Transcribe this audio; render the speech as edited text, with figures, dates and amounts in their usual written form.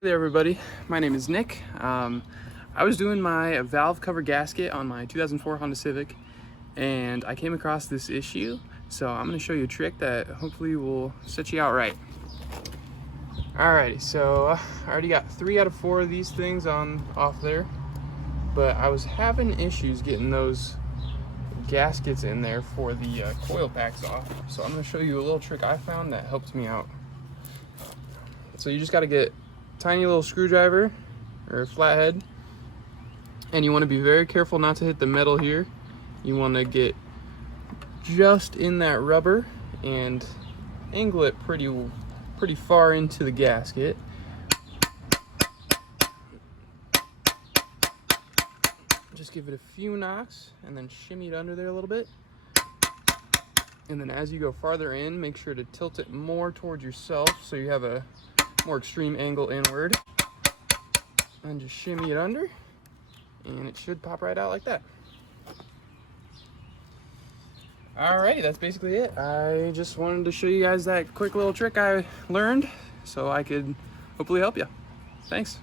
Hey there everybody, my name is Nick. I was doing my valve cover gasket on my 2004 Honda Civic and I came across this issue, so I'm going to show you a trick that hopefully will set you out right. Alrighty, so I already got 3 out of 4 of these things off there, but I was having issues getting those gaskets in there for the coil packs off, so I'm going to show you a little trick I found that helps me out. So you just got to get tiny little screwdriver or flathead, and you want to be very careful not to hit the metal here. You want to get just in that rubber and angle it pretty far into the gasket. Just give it a few knocks and then shimmy it under there a little bit, and then as you go farther in, make sure to tilt it more towards yourself so you have a more extreme angle inward, and just shimmy it under and it should pop right out like that. Alrighty, that's basically it. I just wanted to show you guys that quick little trick I learned so I could hopefully help you. Thanks.